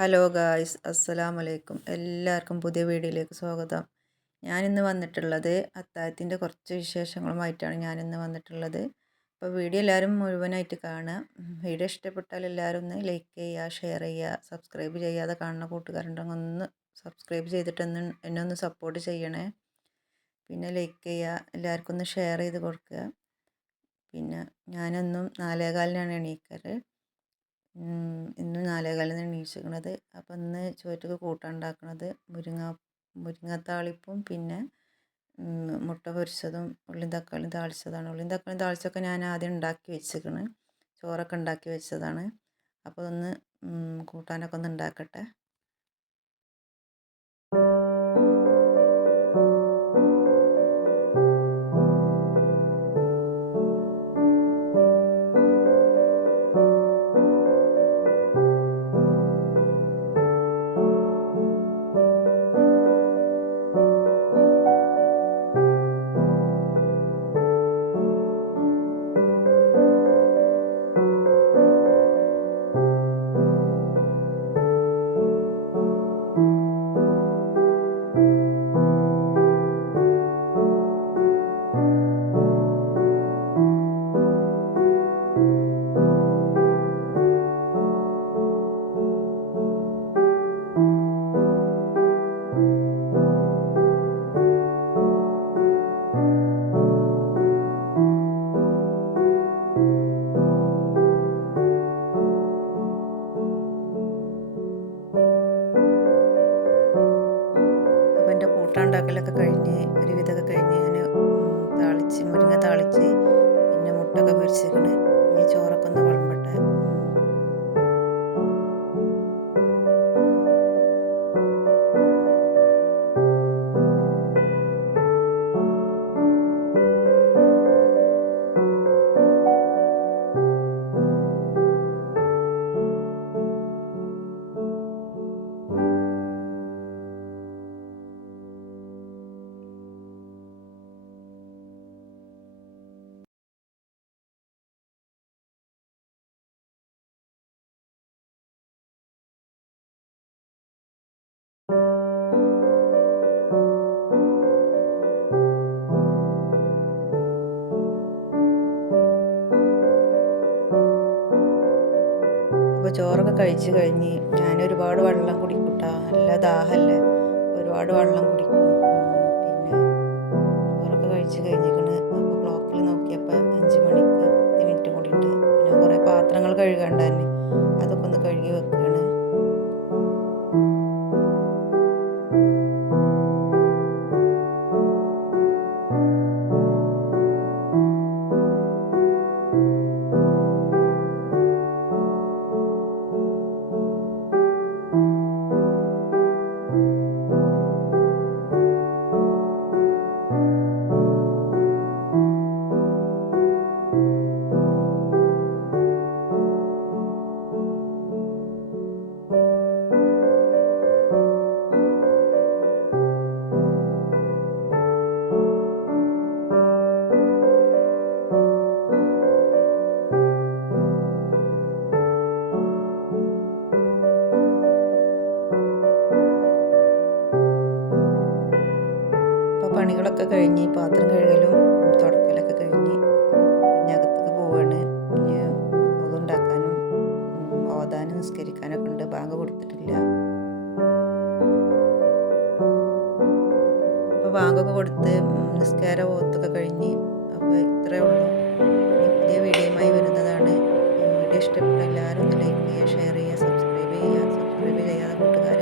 Hello guys, അസ്സലാമു അലൈക്കും. എല്ലാവർക്കും പുതിയ വീഡിയോയിലേക്ക് സ്വാഗതം. ഞാനിന്ന് വന്നിട്ടുള്ളത് അത്താഴത്തിൻ്റെ കുറച്ച് വിശേഷങ്ങളുമായിട്ടാണ് ഞാനിന്ന് വന്നിട്ടുള്ളത്. അപ്പോൾ വീഡിയോ എല്ലാവരും മുഴുവനായിട്ട് കാണുക. വീഡിയോ ഇഷ്ടപ്പെട്ടാൽ എല്ലാവരും ഒന്ന് ലൈക്ക് ചെയ്യുക, ഷെയർ ചെയ്യുക, സബ്സ്ക്രൈബ് ചെയ്യാതെ കാണുന്ന കൂട്ടുകാരുണ്ടെങ്കിൽ ഒന്ന് സബ്സ്ക്രൈബ് ചെയ്തിട്ട് എന്നെ ഒന്ന് സപ്പോർട്ട് ചെയ്യണേ. പിന്നെ ലൈക്ക് ചെയ്യുക, എല്ലാവർക്കും ഒന്ന് ഷെയർ ചെയ്ത് കൊടുക്കുക. പിന്നെ ഞാനെന്നും 4:15-നാണ് എണീക്കാറ്. ഇന്ന് 4:15-ന് എണീച്ചിരിക്കണത്. അപ്പം ഇന്ന് ചോറ്റക്ക് കൂട്ടാൻ ഉണ്ടാക്കുന്നത് മുരിങ്ങാത്താളിപ്പും പിന്നെ മുട്ട പൊരിച്ചതും ഉള്ളിയും തക്കാളിയും താളിച്ചതാണ്. ഉള്ളിയും തക്കാളിയും താളിച്ചൊക്കെ ഞാൻ ആദ്യം ഉണ്ടാക്കി വെച്ചിരിക്കണ്, ചോറൊക്കെ ഉണ്ടാക്കി വെച്ചതാണ്. അപ്പോൾ ഒന്ന് കൂട്ടാനൊക്കെ ഒന്ന് ഉണ്ടാക്കട്ടെ. അപ്പോൾ എൻ്റെ കൂട്ടാൻ ഉണ്ടാക്കലൊക്കെ കഴിഞ്ഞ് ഒരുവിധമൊക്കെ കഴിഞ്ഞ് ഞാൻ മുരിങ്ങ താളിച്ച് പിന്നെ മുട്ടൊക്കെ പൊരിച്ചിരിക്കണ്. ഇനി ചോറൊക്കെ ഒന്ന് വിളമ്പട്ടെ. അപ്പോൾ ചോറൊക്കെ കഴിച്ച് കഴിഞ്ഞ് ഞാൻ ഒരുപാട് വെള്ളം കുടിക്കൂട്ടാ, നല്ല ദാഹമല്ലേ, ഒരുപാട് വെള്ളം കുടിക്കും. പിന്നെ ചോറൊക്കെ കഴിച്ച് കഴിഞ്ഞിരിക്കണ്. അപ്പോൾ ക്ലോക്കിൽ നോക്കിയപ്പോൾ 5 മണിക്ക് 10 മിനിറ്റ് കൂടി ഉണ്ട്. പിന്നെ കുറേ പാത്രങ്ങൾ കഴുകാണ്ട് തന്നെ, അതൊക്കെ ഒന്ന് കഴുകി വെക്കുകയാണ്. അപ്പോൾ പണികളൊക്കെ കഴിഞ്ഞ് പാത്രം കഴുകലും തുടക്കലൊക്കെ കഴിഞ്ഞ് പിന്നെ അകത്തേക്ക് പോവാണ്. ഇനി ഉണ്ടാക്കാനും ഓതാനും നിസ്കരിക്കാനൊക്കെ ഉണ്ട്. ബാങ്ക് കൊടുത്തിട്ടില്ല. അപ്പോൾ ബാങ്കൊക്കെ കൊടുത്ത് നിസ്കാരം ഓത്തൊക്കെ കഴിഞ്ഞ്. അപ്പോൾ ഇത്രയേ ഉള്ളൂ. ഇനി പുതിയ വീഡിയോയുമായി വരുന്നതാണ്. വീഡിയോ ഇഷ്ടപ്പെട്ട എല്ലാവരും ഒന്ന് ലൈക്ക് ചെയ്യുക, ഷെയർ ചെയ്യുക, സബ്സ്ക്രൈബ് ചെയ്യാതെ കൂട്ടുകാർ